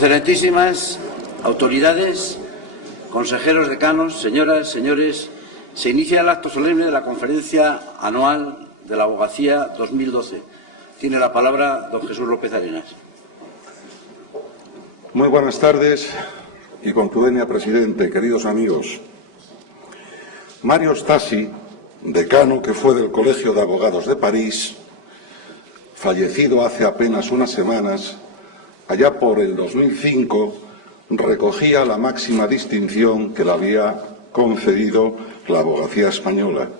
Excelentísimas autoridades, consejeros decanos, señoras, señores, se inicia el acto solemne de la Conferencia Anual de la Abogacía 2012. Tiene la palabra don Jesús López Arenas. Muy buenas tardes y con tu venia, presidente, queridos amigos. Mario Stasi, decano que fue del Colegio de Abogados de París, fallecido hace apenas unas semanas, allá por el 2005, recogía la máxima distinción que le había concedido la abogacía española.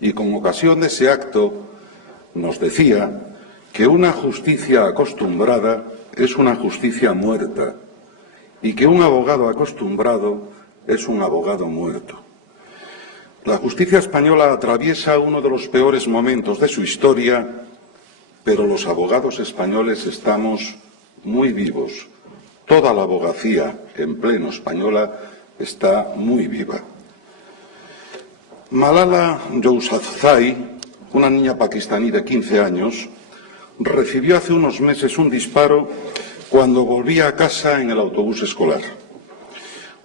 Y con ocasión de ese acto nos decía que una justicia acostumbrada es una justicia muerta y que un abogado acostumbrado es un abogado muerto. La justicia española atraviesa uno de los peores momentos de su historia, pero los abogados españoles estamos muy vivos. Toda la abogacía en pleno española está muy viva. Malala Yousafzai, una niña pakistaní de 15 años, recibió hace unos meses un disparo cuando volvía a casa en el autobús escolar.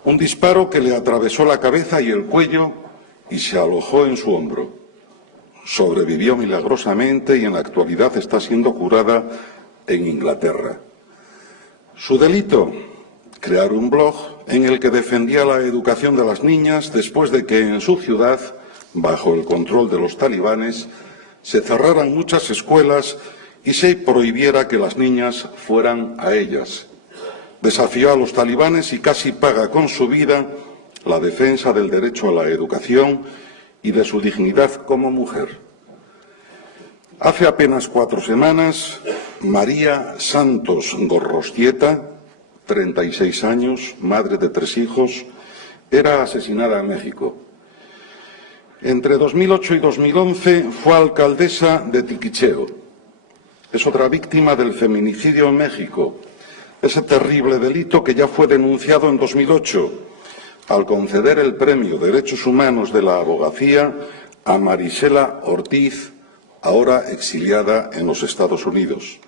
Un disparo que le atravesó la cabeza y el cuello y se alojó en su hombro. Sobrevivió milagrosamente y en la actualidad está siendo curada en Inglaterra. Su delito, crear un blog en el que defendía la educación de las niñas después de que en su ciudad, bajo el control de los talibanes, se cerraran muchas escuelas y se prohibiera que las niñas fueran a ellas. Desafió a los talibanes y casi paga con su vida la defensa del derecho a la educación y de su dignidad como mujer. Hace apenas 4 semanas, María Santos Gorrostieta, 36 años, madre de 3 hijos, era asesinada en México. Entre 2008 y 2011 fue alcaldesa de Tiquicheo. Es otra víctima del feminicidio en México, ese terrible delito que ya fue denunciado en 2008 al conceder el Premio Derechos Humanos de la Abogacía a Marisela Ortiz, ahora exiliada en los Estados Unidos.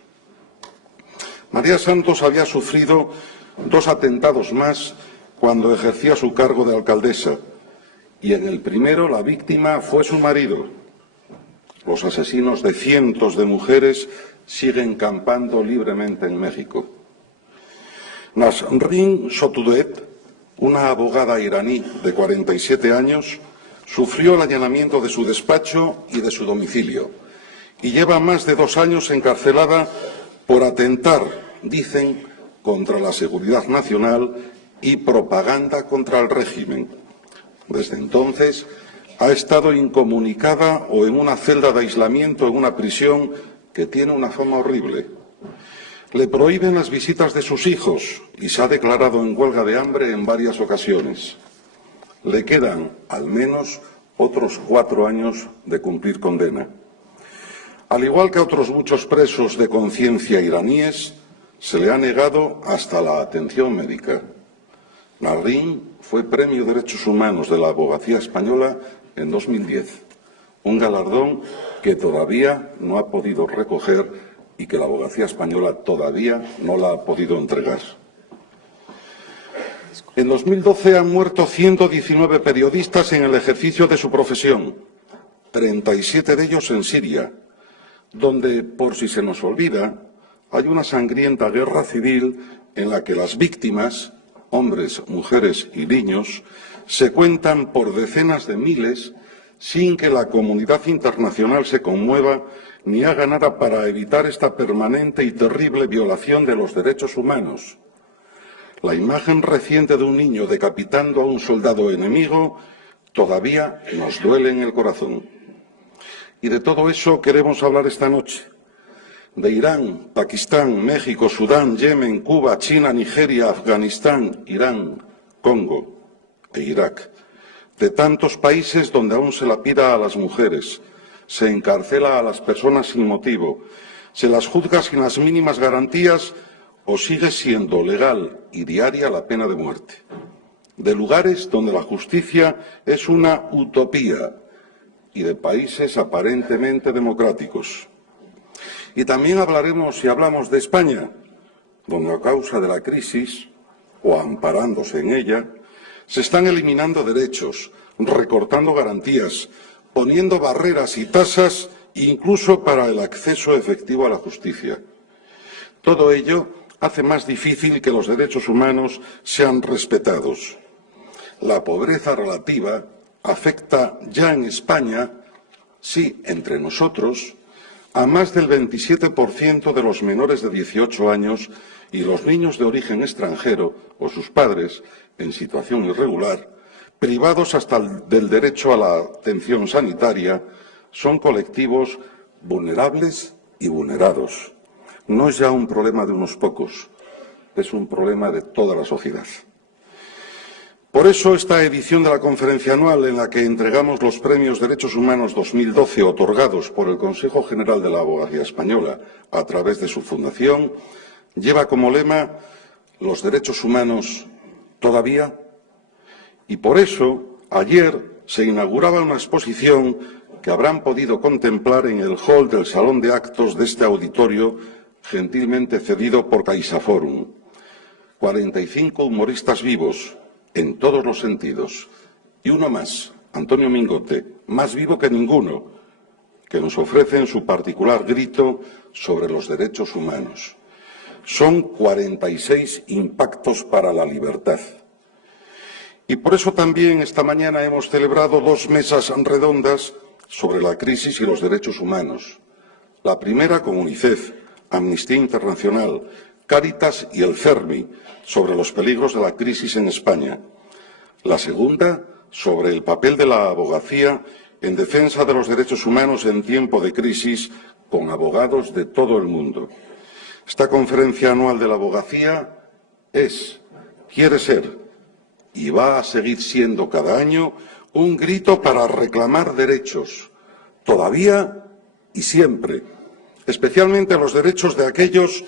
María Santos había sufrido 2 atentados más cuando ejercía su cargo de alcaldesa, y en el primero la víctima fue su marido. Los asesinos de cientos de mujeres siguen campando libremente en México. Nasrin Sotudet, una abogada iraní de 47 años, sufrió el allanamiento de su despacho y de su domicilio y lleva más de 2 años encarcelada por atentar, dicen, contra la seguridad nacional y propaganda contra el régimen. Desde entonces ha estado incomunicada o en una celda de aislamiento en una prisión que tiene una fama horrible. Le prohíben las visitas de sus hijos y se ha declarado en huelga de hambre en varias ocasiones. Le quedan al menos otros 4 años de cumplir condena. Al igual que a otros muchos presos de conciencia iraníes, se le ha negado hasta la atención médica. Nasrin fue Premio Derechos Humanos de la Abogacía Española en 2010, un galardón que todavía no ha podido recoger y que la Abogacía Española todavía no la ha podido entregar. En 2012 han muerto 119 periodistas en el ejercicio de su profesión, 37 de ellos en Siria, donde, por si se nos olvida, hay una sangrienta guerra civil en la que las víctimas, hombres, mujeres y niños, se cuentan por decenas de miles sin que la comunidad internacional se conmueva ni haga nada para evitar esta permanente y terrible violación de los derechos humanos. La imagen reciente de un niño decapitando a un soldado enemigo todavía nos duele en el corazón. Y de todo eso queremos hablar esta noche. De Irán, Pakistán, México, Sudán, Yemen, Cuba, China, Nigeria, Afganistán, Irán, Congo e Irak. De tantos países donde aún se lapida a las mujeres, se encarcela a las personas sin motivo, se las juzga sin las mínimas garantías o sigue siendo legal y diaria la pena de muerte. De lugares donde la justicia es una utopía y de países aparentemente democráticos. Y también hablaremos, si hablamos de España, donde a causa de la crisis, o amparándose en ella, se están eliminando derechos, recortando garantías, poniendo barreras y tasas incluso para el acceso efectivo a la justicia. Todo ello hace más difícil que los derechos humanos sean respetados. La pobreza relativa afecta ya en España, sí, entre nosotros, a más del 27% de los menores de 18 años y los niños de origen extranjero o sus padres en situación irregular, privados hasta del derecho a la atención sanitaria, son colectivos vulnerables y vulnerados. No es ya un problema de unos pocos, es un problema de toda la sociedad. Por eso, esta edición de la conferencia anual en la que entregamos los premios Derechos Humanos 2012 otorgados por el Consejo General de la Abogacía Española a través de su fundación, lleva como lema «Los derechos humanos todavía». Y por eso, ayer se inauguraba una exposición que habrán podido contemplar en el hall del Salón de Actos de este auditorio, gentilmente cedido por CaixaForum. 45 humoristas vivos, en todos los sentidos. Y uno más, Antonio Mingote, más vivo que ninguno, que nos ofrecen su particular grito sobre los derechos humanos. Son 46 impactos para la libertad. Y por eso también esta mañana hemos celebrado 2 mesas redondas sobre la crisis y los derechos humanos. La primera con UNICEF, Amnistía Internacional, Cáritas y el CERMI, sobre los peligros de la crisis en España. La segunda, sobre el papel de la abogacía en defensa de los derechos humanos en tiempo de crisis, con abogados de todo el mundo. Esta conferencia anual de la abogacía quiere ser y va a seguir siendo cada año un grito para reclamar derechos, todavía y siempre, especialmente los derechos de aquellos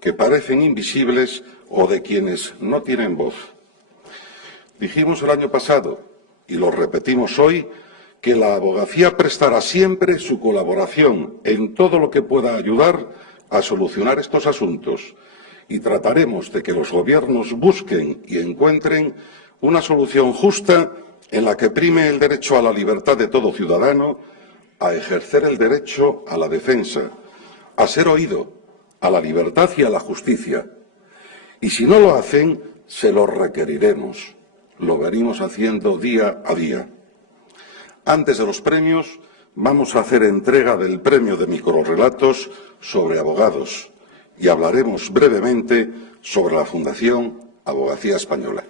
que parecen invisibles o de quienes no tienen voz. Dijimos el año pasado, y lo repetimos hoy, que la abogacía prestará siempre su colaboración en todo lo que pueda ayudar a solucionar estos asuntos, y trataremos de que los gobiernos busquen y encuentren una solución justa en la que prime el derecho a la libertad de todo ciudadano, a ejercer el derecho a la defensa, a ser oído, a la libertad y a la justicia. Y si no lo hacen, se lo requeriremos. Lo venimos haciendo día a día. Antes de los premios, vamos a hacer entrega del premio de microrrelatos sobre abogados y hablaremos brevemente sobre la Fundación Abogacía Española.